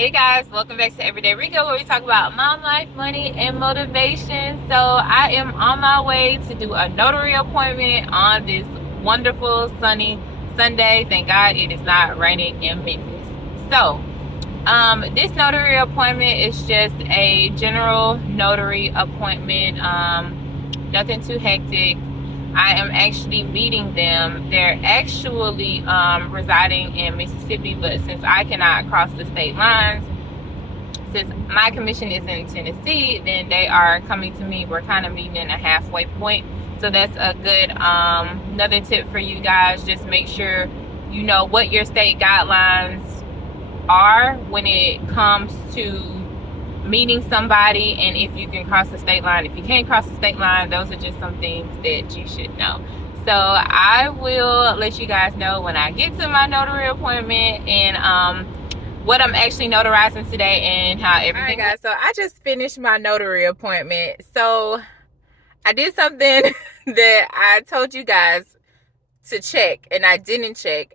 Hey guys, welcome back to Everyday Rika, where we talk about mom life, money, and motivation. So I am on my way to do a notary appointment on this wonderful sunny Sunday. Thank God it is not raining in Memphis. So this notary appointment is just a general notary appointment. Nothing too hectic. I am actually meeting them. They're actually residing in Mississippi, but since I cannot cross the state lines, since my commission is in Tennessee, then they are coming to me. We're kind of meeting in a halfway point. So that's a good another tip for you guys. Just make sure you know what your state guidelines are when it comes to meeting somebody, and if you can cross the state line. If you can't cross the state line, those are just some things that you should know. So I will let you guys know when I get to my notary appointment and what I'm actually notarizing today and how everything. All right, guys, so I just finished my notary appointment. So I did something that I told you guys to check and I didn't check.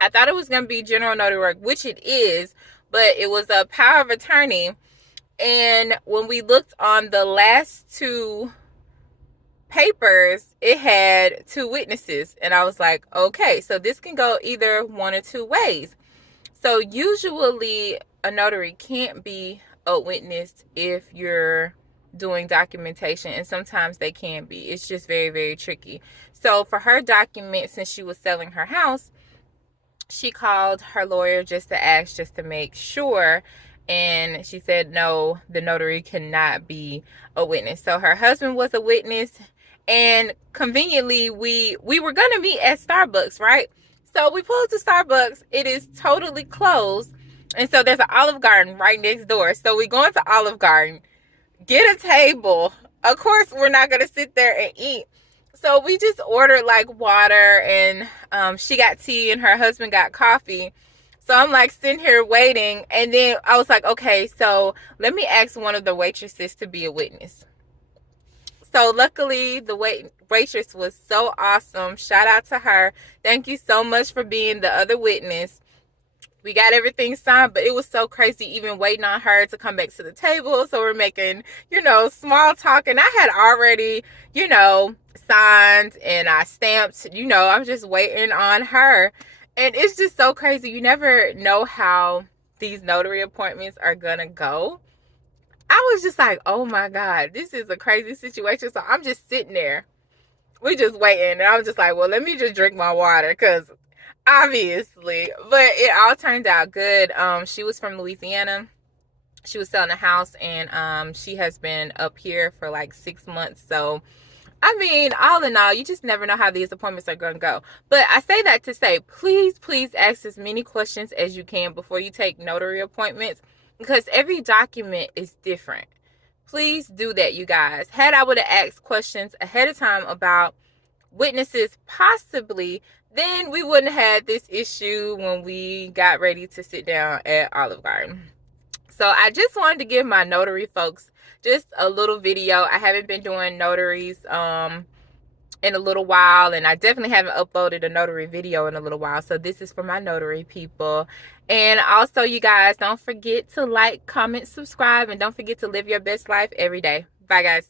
I thought it was going to be general notary work, which it is, but it was a power of attorney. And when we looked on the last two papers, it had two witnesses. And I was like, okay, so this can go either one or two ways. So usually a notary can't be a witness if you're doing documentation, and sometimes they can be. It's just very, very tricky. So for her document, since she was selling her house, she called her lawyer just to ask, just to make sure. And she said, no, the notary cannot be a witness. So her husband was a witness. And conveniently, we were going to meet at Starbucks, right? So we pulled to Starbucks. It is totally closed. And so there's an Olive Garden right next door. So we go into Olive Garden, get a table. Of course, we're not going to sit there and eat. So we just ordered like water, and she got tea and her husband got coffee. So I'm like sitting here waiting, and then I was like, okay, so let me ask one of the waitresses to be a witness. So luckily the waitress was so awesome. Shout out to her. Thank you so much for being the other witness. We got everything signed, but it was so crazy even waiting on her to come back to the table. So we're making, small talk, and I had already, signed and I stamped, I was just waiting on her. And it's just so crazy. You never know how these notary appointments are gonna go. I was just like, oh my God, this is a crazy situation. So I'm just sitting there. We're just waiting. And I was just like, well, let me just drink my water, because obviously. But it all turned out good. She was from Louisiana. She was selling a house, and she has been up here for like 6 months. So I mean, all in all, you just never know how these appointments are going to go. But I say that to say, please ask as many questions as you can before you take notary appointments, because every document is different. Please do that, you guys. Had I would have asked questions ahead of time about witnesses, possibly, then we wouldn't have had this issue when we got ready to sit down at Olive Garden. So I just wanted to give my notary folks just a little video. I haven't been doing notaries in a little while, and I definitely haven't uploaded a notary video in a little while. So this is for my notary people. And also, you guys, don't forget to like, comment, subscribe, and don't forget to live your best life every day. Bye, guys.